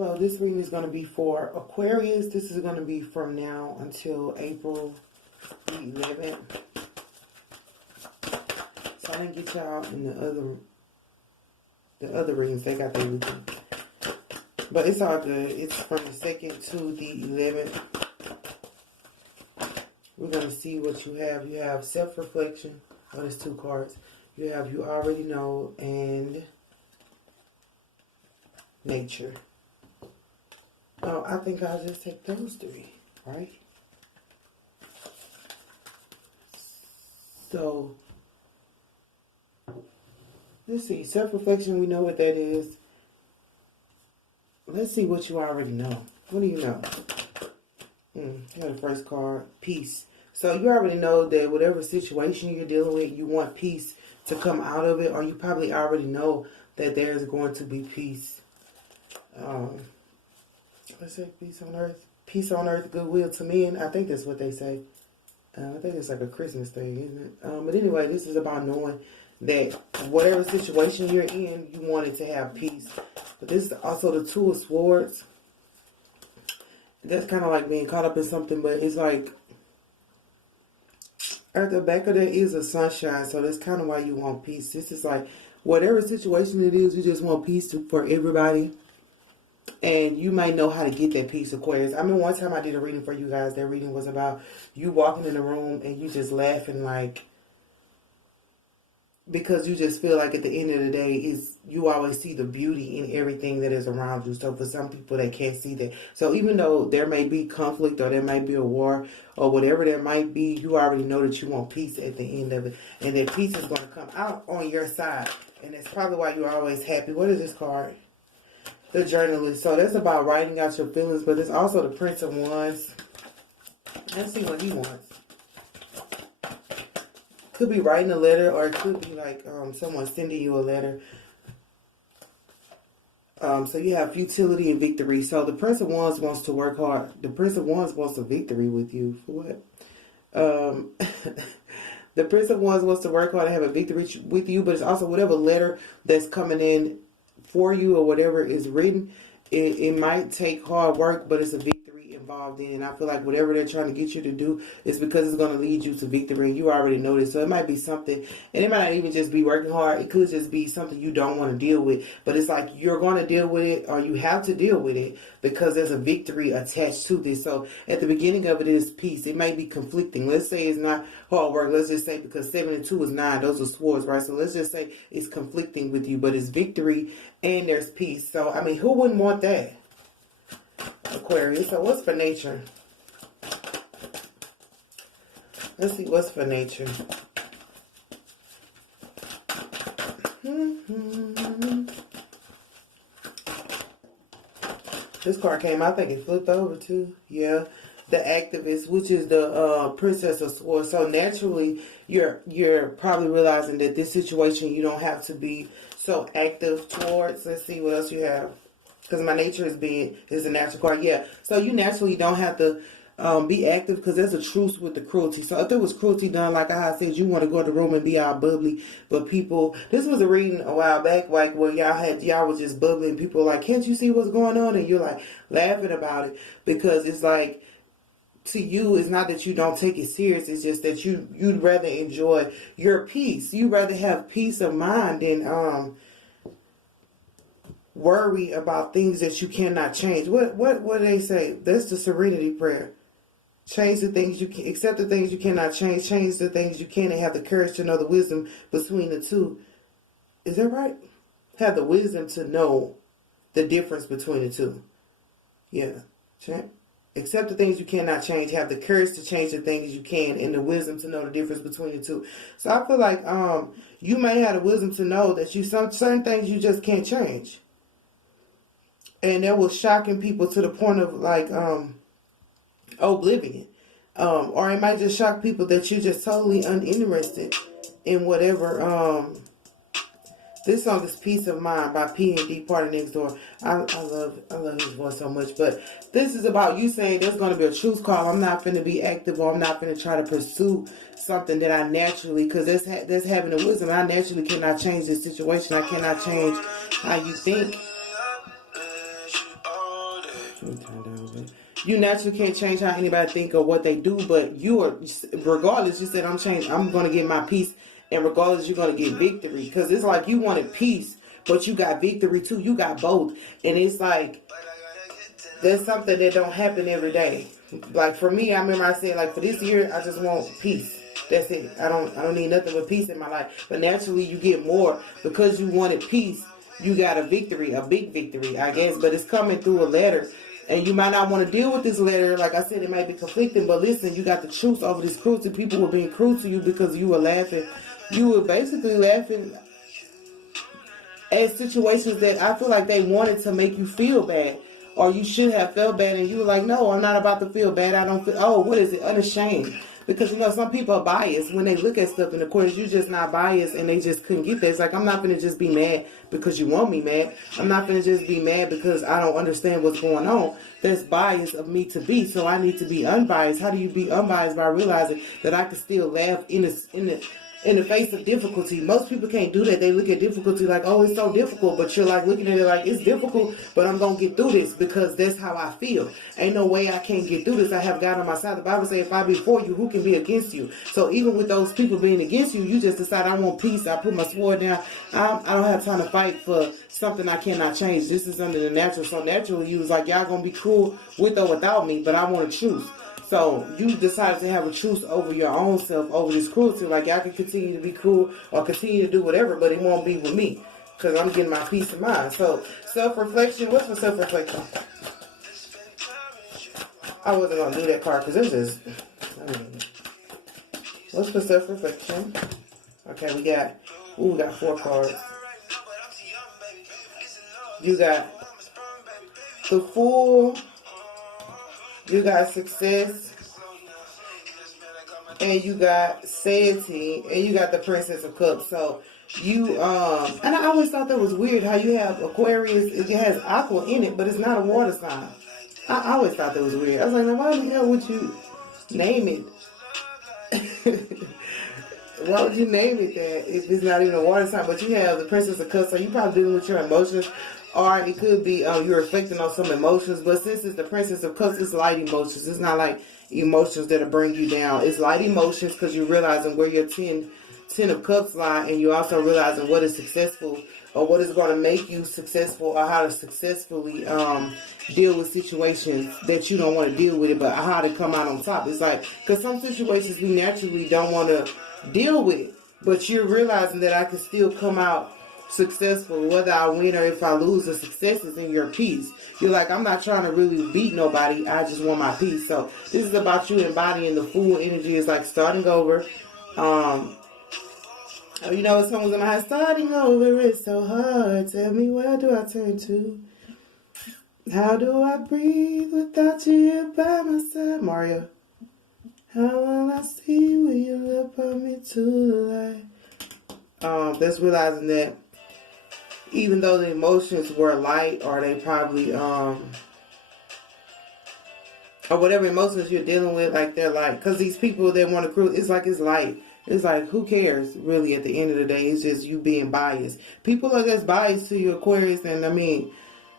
Hello, this reading is going to be for Aquarius. This is going to be from now until April the 11th. So I didn't get y'all in the other readings. They got their weekly. But it's all good. It's from the 2nd to the 11th. We're going to see what you have. You have self-reflection. Oh, there's 2 cards. You have you already know and nature. Oh, I think I'll just take those 3, right? So, let's see. Self-reflection, we know what that is. Let's see what you already know. What do you know? You got the first card, peace. So, you already know that whatever situation you're dealing with, you want peace to come out of it. Or you probably already know that there's going to be peace. Let's say peace on earth. Peace on earth, goodwill to men. I think that's what they say. I think it's like a Christmas thing, isn't it? But anyway, this is about knowing that whatever situation you're in, you want it to have peace. But this is also the 2 of Swords. That's kind of like being caught up in something, but it's like at the back of that is a sunshine. So that's kind of why you want peace. This is like whatever situation it is, you just want peace for everybody. And you might know how to get that peace, Aquarius. I mean, one time I did a reading for you guys. That reading was about you walking in the room and you just laughing like, because you just feel like at the end of the day, you always see the beauty in everything that is around you. So for some people, they can't see that. So even though there may be conflict or there might be a war or whatever there might be, you already know that you want peace at the end of it. And that peace is going to come out on your side. And that's probably why you're always happy. What is this card? The journalist. So that's about writing out your feelings, but it's also the Prince of Wands. Let's see what he wants. Could be writing a letter, or it could be like someone sending you a letter. So you have futility and victory. So the Prince of Wands wants to work hard. The Prince of Wands wants a victory with you. For what? The Prince of Wands wants to work hard and have a victory with you, but it's also whatever letter that's coming in for you or whatever is written, it might take hard work, but it's a victory involved in it. And I feel like whatever they're trying to get you to do is because it's going to lead you to victory. And you already know this. So it might be something, and it might not even just be working hard. It could just be something you don't want to deal with. But it's like you're going to deal with it, or you have to deal with it because there's a victory attached to this. So at the beginning of it is peace. It may be conflicting. Let's say it's not hard work. Let's just say because 7 and 2 is 9. Those are swords, right? So let's just say it's conflicting with you, but it's victory and there's peace. So, I mean, who wouldn't want that? Aquarius. So what's for nature? Let's see what's for nature. This card came out. I think it flipped over too. Yeah. The activist, which is the Princess of Swords. So naturally, you're probably realizing that this situation you don't have to be so active towards. Let's see what else you have. Because my nature is a natural card. Yeah. So you naturally don't have to be active because there's a truce with the cruelty. So if there was cruelty done, like I said, you want to go in the room and be all bubbly. But people, this was a reading a while back, like where y'all was just bubbling. People were like, can't you see what's going on? And you're like laughing about it because it's like, to you, it's not that you don't take it serious. It's just that you'd rather enjoy your peace. You'd rather have peace of mind than worry about things that you cannot change. What do they say? That's the serenity prayer. Change the things you can, accept the things you cannot change. Change the things you can, and have the courage to know the wisdom between the two. Is that right? Have the wisdom to know the difference between the two. Yeah. Accept the things you cannot change. Have the courage to change the things you can, and the wisdom to know the difference between the two. So I feel like you may have the wisdom to know that certain things you just can't change, and that was shocking people to the point of like oblivion, or it might just shock people that you're just totally uninterested in whatever. This song is Peace of Mind by P&D Party Next Door. I love his voice so much. But this is about you saying there's going to be a truth call. I'm not going to be active, or I'm not going to try to pursue something that I naturally, because that's having the wisdom. I naturally cannot change this situation. I cannot change how you think. You naturally can't change how anybody think or what they do, but you are, regardless, you said I'm going to get my peace, and regardless, you're going to get victory. Because it's like you wanted peace, but you got victory too. You got both. And it's like, there's something that don't happen every day. Like for me, I remember I said, like, for this year, I just want peace. That's it. I don't need nothing but peace in my life. But naturally, you get more because you wanted peace. You got a victory, a big victory, I guess. But it's coming through a letter. And you might not want to deal with this letter. Like I said, it might be conflicting. But listen, you got the truth over this cruelty. People were being cruel to you because you were laughing. You were basically laughing at situations that I feel like they wanted to make you feel bad. Or you should have felt bad. And you were like, no, I'm not about to feel bad. I don't feel, oh, what is it? Unashamed. Because, you know, some people are biased when they look at stuff. And, of course, you're just not biased and they just couldn't get that. It's like, I'm not going to just be mad because you want me mad. I'm not going to just be mad because I don't understand what's going on. That's bias of me to be. So I need to be unbiased. How do you be unbiased? By realizing that I can still laugh in the face of difficulty. Most people can't do that. They look at difficulty like, oh, it's so difficult. But you're like looking at it like, it's difficult, but I'm going to get through this because that's how I feel. Ain't no way I can't get through this. I have God on my side. The Bible says, if I be for you, who can be against you? So even with those people being against you, you just decide, I want peace. I put my sword down. I don't have time to fight for something I cannot change. This is under the natural. So naturally, you was like, y'all going to be cruel with or without me, but I want a truth. So you decided to have a truce over your own self, over this cruelty. Like, y'all can continue to be cruel or continue to do whatever, but it won't be with me because I'm getting my peace of mind. So self-reflection, what's for self-reflection? I wasn't going to do that card because it's just, what's for self-reflection? Okay, we got 4 cards. You got the Fool. You got Success, and you got Satiety, and you got the Princess of Cups. So you, and I always thought that was weird how you have Aquarius, it has aqua in it, but it's not a water sign. I always thought that was weird. I was like, now why the hell would you name it? Why would you name it that if it's not even a water sign? But you have the Princess of Cups, so you probably dealing with your emotions. Or it could be you're reflecting on some emotions. But since it's the Princess of Cups, it's light emotions. It's not like emotions that'll bring you down. It's light emotions because you're realizing where your 10 of Cups lie. And you're also realizing what is successful or what is going to make you successful or how to successfully deal with situations that you don't want to deal with it. But how to come out on top. It's like, because some situations we naturally don't want to deal with. But you're realizing that I can still come out successful, whether I win or if I lose. The success is in your peace. You're like, I'm not trying to really beat nobody. I just want my peace. So this is about you embodying the Fool energy. It's like starting over. You know, someone's in my head, starting over is so hard. Tell me, where do I turn to? How do I breathe without you here by my side? Mario. How will I see when you look on me to the light? That's realizing that even though the emotions were light, or they probably, or whatever emotions you're dealing with, like they're light. Because these people that want to cruise, it's like it's light. It's like, who cares, really, at the end of the day? It's just you being biased. People are just biased to your Aquarius, and I mean,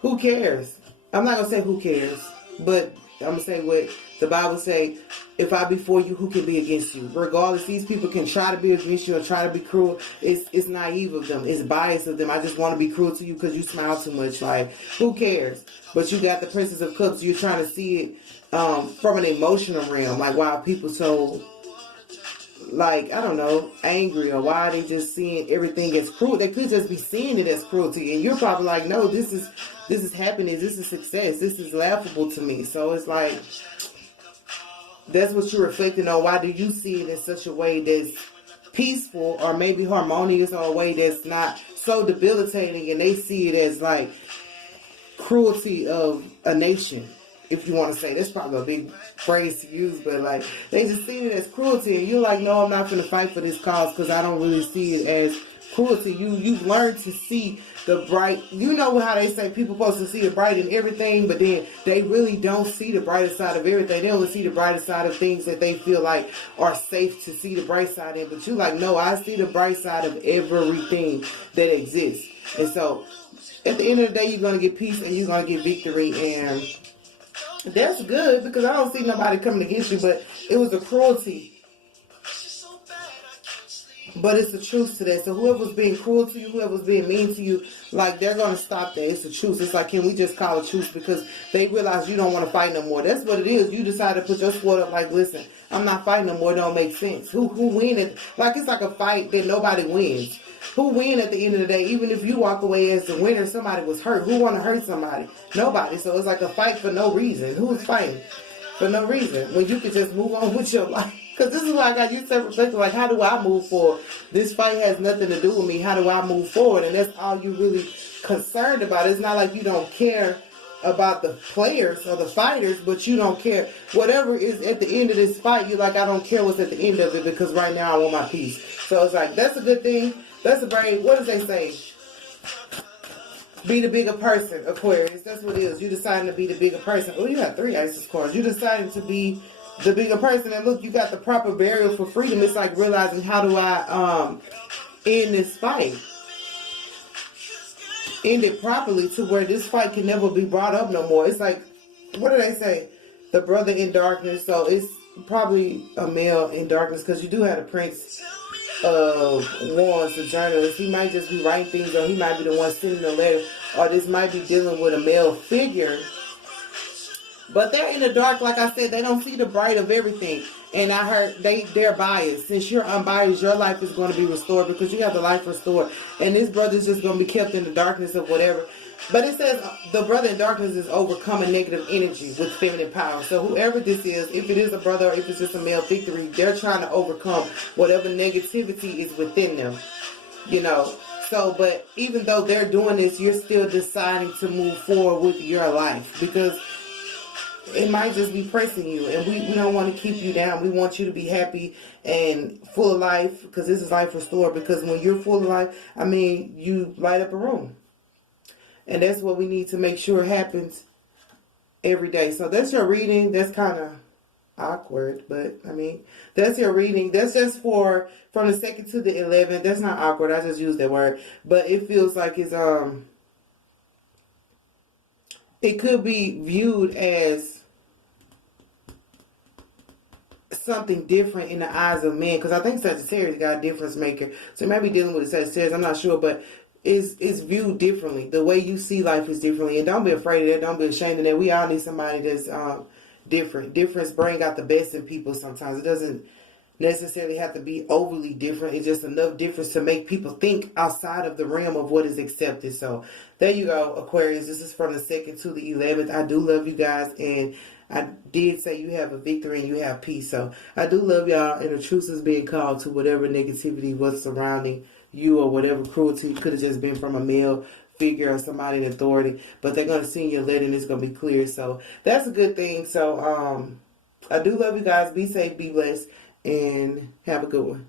who cares? I'm not going to say who cares, but I'm going to say what the Bible say, if I be for you, who can be against you? Regardless, these people can try to be against you or try to be cruel. It's naive of them. It's biased of them. I just want to be cruel to you because you smile too much. Like, who cares? But you got the Princess of Cups. You're trying to see it from an emotional realm. Like, why are people so, like, I don't know, angry, or why are they just seeing everything as cruel? They could just be seeing it as cruelty. And you're probably like, no, this is happening. This is success. This is laughable to me. So it's like, that's what you're reflecting on. Why do you see it in such a way that's peaceful or maybe harmonious, or a way that's not so debilitating, and they see it as like cruelty of a nation, if you want to say. That's probably a big phrase to use, but like they just see it as cruelty, and you're like, no, I'm not going to fight for this cause because I don't really see it as cruelty. You've learned to see the bright. You know how they say people supposed to see the bright in everything, but then they really don't see the brightest side of everything. They only see the brightest side of things that they feel like are safe to see the bright side in. But you like, no, I see the bright side of everything that exists. And so at the end of the day, you're going to get peace and you're going to get victory. And That's good because I don't see nobody coming against you, but it was a cruelty. But it's the truth to that. So whoever's being cruel to you, whoever's being mean to you, like they're gonna stop that. It's the truth. It's like, can we just call it truth because they realize you don't want to fight no more. That's what it is. You decide to put your sword up. Like, listen, I'm not fighting no more. It don't make sense. Who win it? Like it's like a fight that nobody wins. Who win at the end of the day? Even if you walk away as the winner, somebody was hurt. Who want to hurt somebody? Nobody. So it's like a fight for no reason. Who's fighting for no reason when you could just move on with your life? Because this is why I got you to reflect, like, how do I move forward? This fight has nothing to do with me. How do I move forward? And that's all you're really concerned about. It's not like you don't care about the players or the fighters, but you don't care. Whatever is at the end of this fight, you're like, I don't care what's at the end of it because right now I want my peace. So it's like, that's a good thing. That's a very, what does they say? Be the bigger person, Aquarius. That's what it is. You deciding to be the bigger person. Oh, you got 3 Aces cards. You deciding to be the bigger person. And look, you got the proper burial for freedom. It's like realizing, how do I end this fight? End it properly to where this fight can never be brought up no more. It's like, what do they say? The brother in darkness. So it's probably a male in darkness because you do have the Prince of Wands, the journalist. He might just be writing things, or he might be the one sending the letter, or this might be dealing with a male figure. But they're in the dark, like I said. They don't see the bright of everything. And I heard they're biased. Since you're unbiased, your life is going to be restored because you have the life restored. And this brother's just going to be kept in the darkness of whatever. But it says the brother in darkness is overcoming negative energy with feminine power. So whoever this is, if it is a brother or if it's just a male victory, they're trying to overcome whatever negativity is within them. You know. So, but even though they're doing this, you're still deciding to move forward with your life because it might just be pressing you, and we don't want to keep you down. We want you to be happy and full of life because this is life restored. Because when you're full of life, I mean, you light up a room. And that's what we need to make sure happens every day. So that's your reading. That's kind of awkward, but I mean, that's your reading. That's just for from the 2nd to the 11th. That's not awkward. I just used that word. But it feels like it's it could be viewed as something different in the eyes of men, because I think Sagittarius got a difference maker. So maybe dealing with the Sagittarius, I'm not sure, but it's viewed differently. The way you see life is differently, and don't be afraid of that. Don't be ashamed of that. We all need somebody that's different. Difference bring out the best in people. Sometimes it doesn't necessarily have to be overly different. It's just enough difference to make people think outside of the realm of what is accepted. So there you go, Aquarius. This is from the 2nd to the 11th. I do love you guys, and I did say you have a victory and you have peace. So I do love y'all, and the truth is being called to whatever negativity was surrounding you or whatever cruelty. Could have just been from a male figure or somebody in authority, but they're going to send you a letter and it's going to be clear. So that's a good thing. So I do love you guys. Be safe, be blessed, and have a good one.